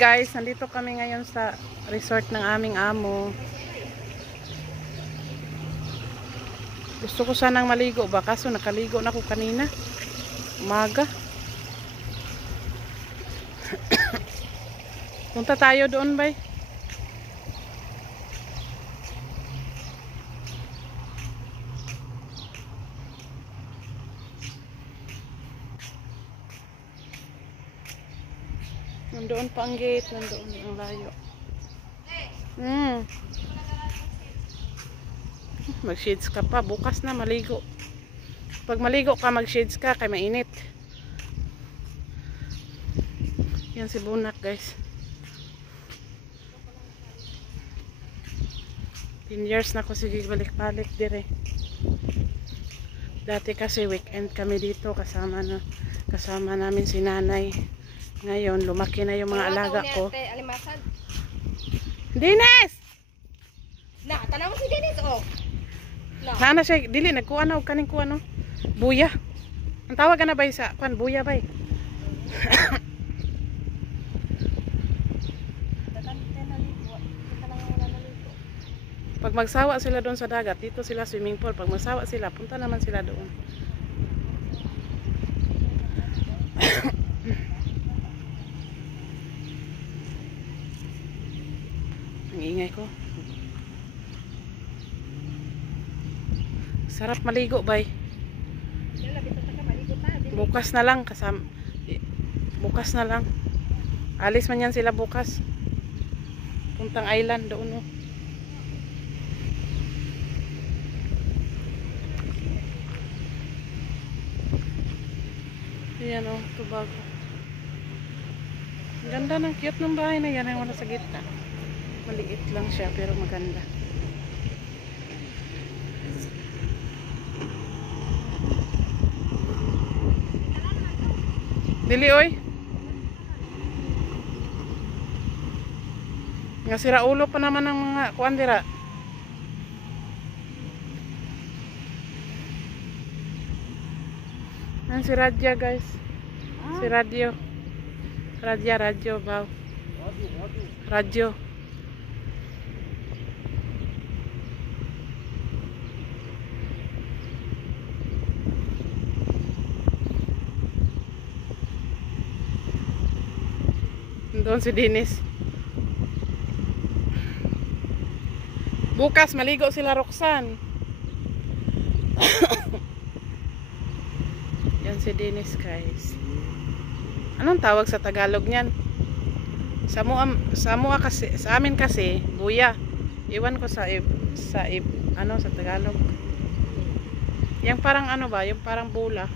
guys, nandito kami ngayon sa resort ng aming amo. Gusto ko sanang maligo ba, kaso nakaligo na ako kanina umaga. Punta tayo doon bay. Nandoon pa ang gate, nandoon ang layo. Mag-shades ka pa, bukas na maligo. Pag maligo ka, mag-shades ka, kay mainit. Yan si Bunak guys. 10 years na ko sige balik-balik dire. Dati kasi weekend kami dito kasama namin si nanay. Ngayon, lumaki na yung mga alaga ko. Dennis! Na, tanong si Dennis, oh. Na siya, dili, nagkuha na, kaning kuha no. Buya. Ang tawag na ba sa, kuhan, buya ba? Pag magsawa sila doon sa dagat, dito sila swimming pool. Pag magsawa sila, punta naman sila doon. Ang ingay ko. Sarap maligo, bay. Bukas na lang kasama. Bukas na lang. Alis man yan sila bukas. Puntang island doon, no. Ayan, oh, Tubago. Ang ganda ng cute ng bahay na yan. Ay wala sa gitna. Maliit lang siya pero maganda. Dili oy. Nga sira ulo pa naman ng mga kuan dira. Yan si Radya guys. Si radyo. Radyo baw. Radyo. Doon si Dennis. Bukas maligo sila Roxanne. Yan si Dennis guys. Anong tawag sa Tagalog niyan? Samua kasi, sa amin kasi buya. Iwan ko sa ano sa Tagalog. Yung parang ano ba? Yung parang bula.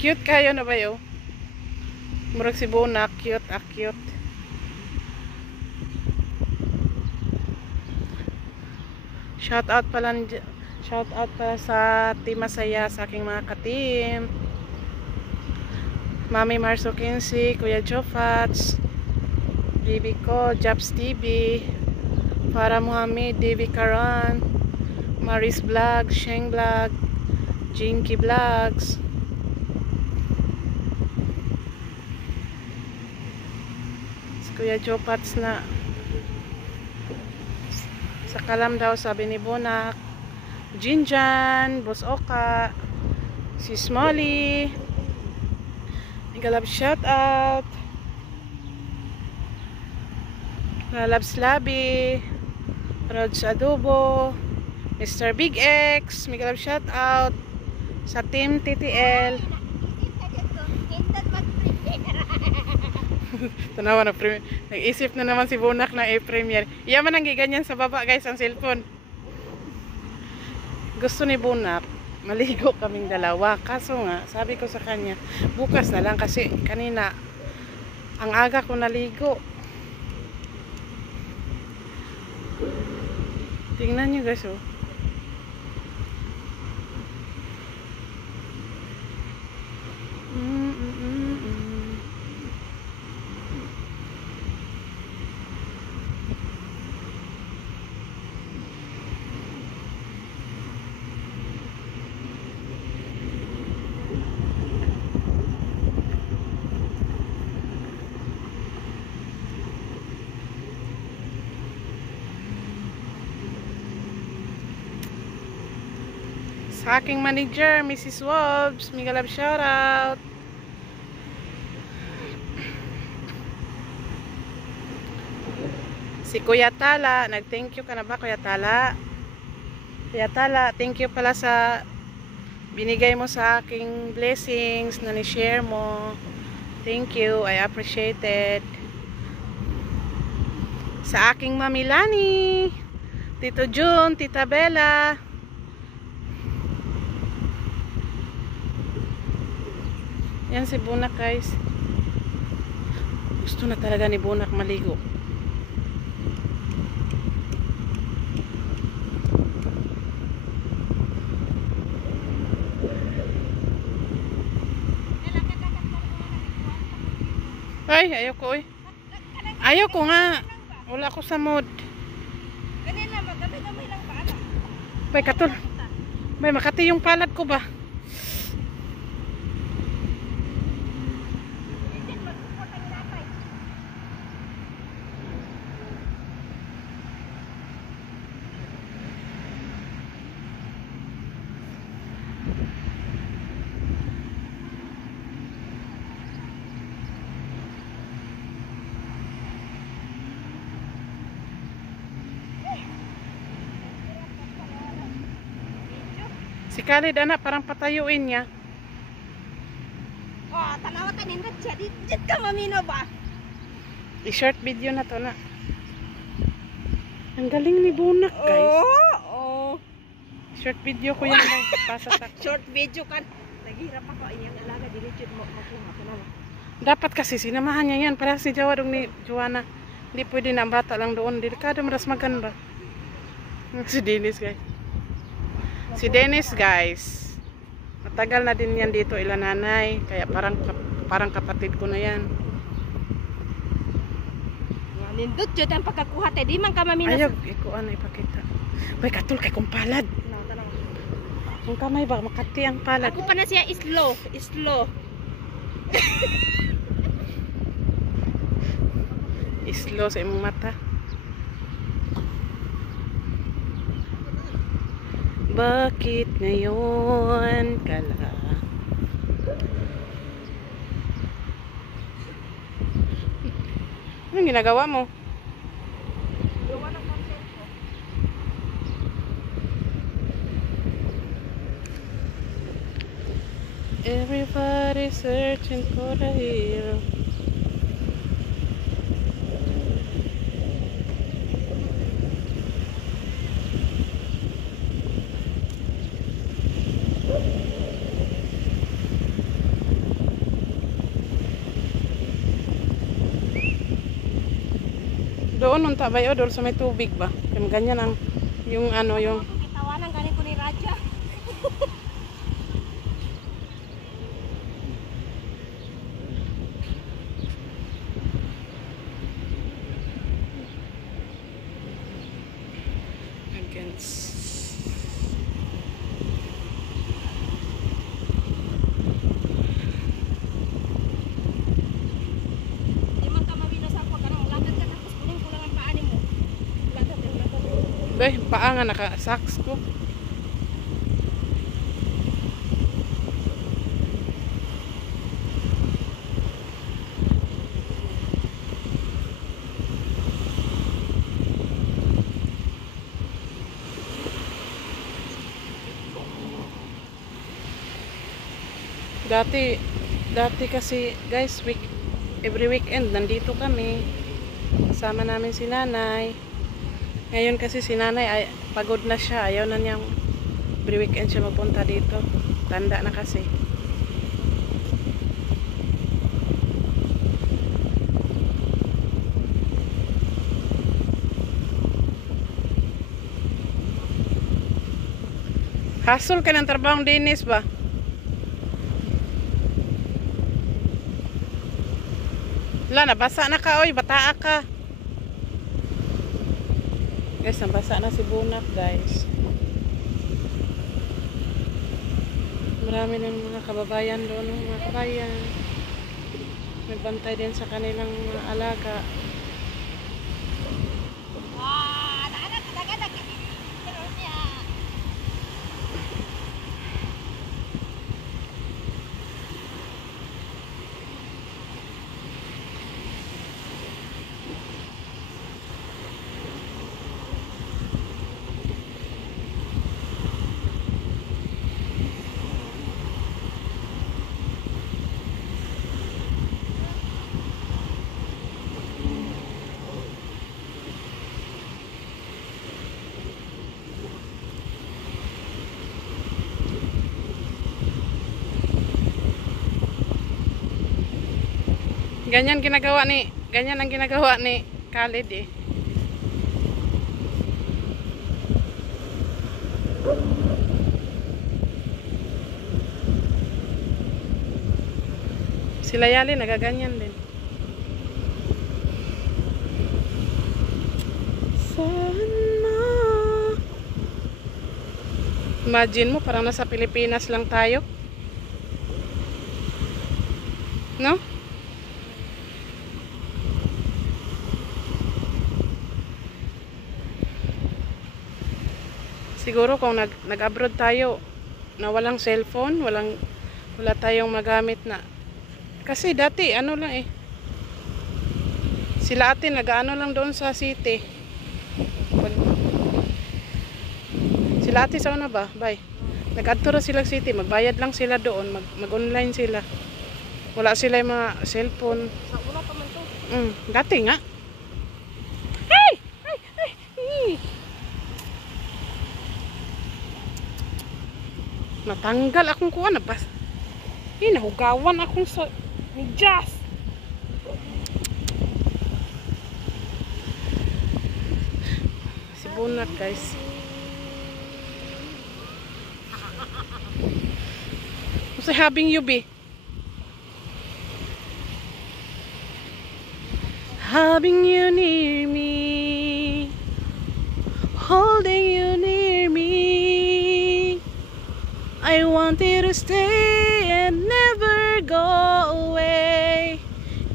Cute kayo na ba yo? Murag si Bunak, cute, cute. Shout out pala sa Team Masaya, sa aking mga ka-team. Mami Marso 15, Kuya Jofats, Bibi ko, Jobs TV, Farah Muhammad, Devi Karan, Maris Vlog, Sheng Vlog, Jinky Vlogs. Kuya Jopats na sa Kalam daw sabi ni Bunak, Jinjan, Boss Oka, si Smolly, Galab shout out, Labs Labi, Rods Adobo, Mr. Big X, Migalab shout out sa Team TTL. Tanawa na premiere. Nag-isip na naman si Bunak na i-premiere. Iyaman ang giganyan sa baba guys ang cellphone. Gusto ni Bunak maligo kaming dalawa. Kaso nga, sabi ko sa kanya, bukas na lang kasi kanina ang aga ko naligo. Tingnan nyo guys oh. Sa aking manager, Mrs. Wobbs. Mega love shoutout. Si Kuya Tala, nag-thank you ka na ba, Kuya Tala? Kuya Tala, thank you pala sa binigay mo sa aking blessings na ni-share mo. Thank you, I appreciate it. Sa aking Mami Lani, Tito June, Tita Bella. Yan si Bunak, guys. Gusto na talaga ni Bunak maligo. Ay, ayoko eh. Ayoko nga. Wala ko sa mood. Ganyan lang, maggamay-gamay lang pa. Bay, katul. Bay, makati yung palad ko ba? Si Khalid, anak, parang patayuin niya. Oh, tanawa ka nindot siya. Dito ka mamino ba? I-short video na to na. Ang galing ni Bunak, guys. Oh. Short video ko yan lang. Pasa sa... Short video kan. Naghirap ako. Inyang alaga. Dilichid mo. Makuha ko naman. Dapat kasi sinamahan niya yan. Para si Jawadong ni Joanna. Hindi pwede na ang bata lang doon. Delikado, maras maganda. Si Dennis, guys. Si Dennis, guys. Matagal na din yan dito ila nanay. Kaya parang kapatid ko na yan. Nindot siya ang pagkakuha tayo. Di man ka mamino. Ayaw, ikuan na ipakita. Bay, katul kay kong palad. Ang kamay ba, makati ang palad. Ako pa na siya slow. Slow. Islo sa imong mata. Bakit ngayon ka lang? Anong ginagawa mo? Gawa ng content ko. Everybody's searching for a hero. Doon nung tabay o doon sa may tubig ba? Kaya ganyan ang yung ano yung Itawanan galing ko ni Raja. against Di man ka mamino sa ako. Kanang lakad ka tapos kunin ko lang ang paanin mo. Lakad. Bay, paa nga naka-socks ko. Dati kasi guys, every weekend nandito kami. Kasama namin si nanay. Ngayon kasi si nanay ay pagod na siya. Ayaw na niyang every weekend siya mapunta dito. Tanda na kasi. Hassle ka ng trabahong Dennis ba? Wala, nabasa na ka, oy, bataa ka. Guys, nabasa na si Bunak, guys. Marami ng mga kababayan doon, mga kabayan. Nagbantay din sa kanilang mga alaga. Ganyan ang ginagawa ni Khalid eh. Sila Yali nagaganyan din. Sana. Imagine mo, parang nasa Pilipinas lang tayo. No? Siguro kung nag-abroad tayo na walang cellphone, wala tayong magamit na. Kasi dati ano lang eh. Sila ate nag-ano lang doon sa city. Sila ate sa una ba? Bye. Nag-adto ra sila city, magbayad lang sila doon, mag-online sila. Wala sila yung mga cellphone. Sa una pa man to. Dati nga. Ay! Ay! Ay! Ay! Natanggal akong kuha na ba? Nahugawan akong sa medyas. Si Bunat guys. Kasi having you be. Having you near me. Holding you near me. I wanted to stay and never go away.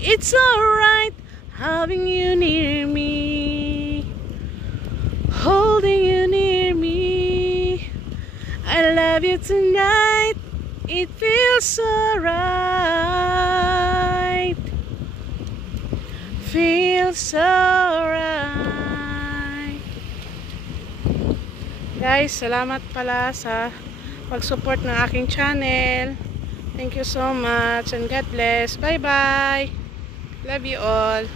It's alright having you near me, holding you near me. I love you tonight. It feels so right. Feels so right. Guys, salamat pala sa pag-support ng aking channel. Thank you so much and God bless. Bye bye. Love you all.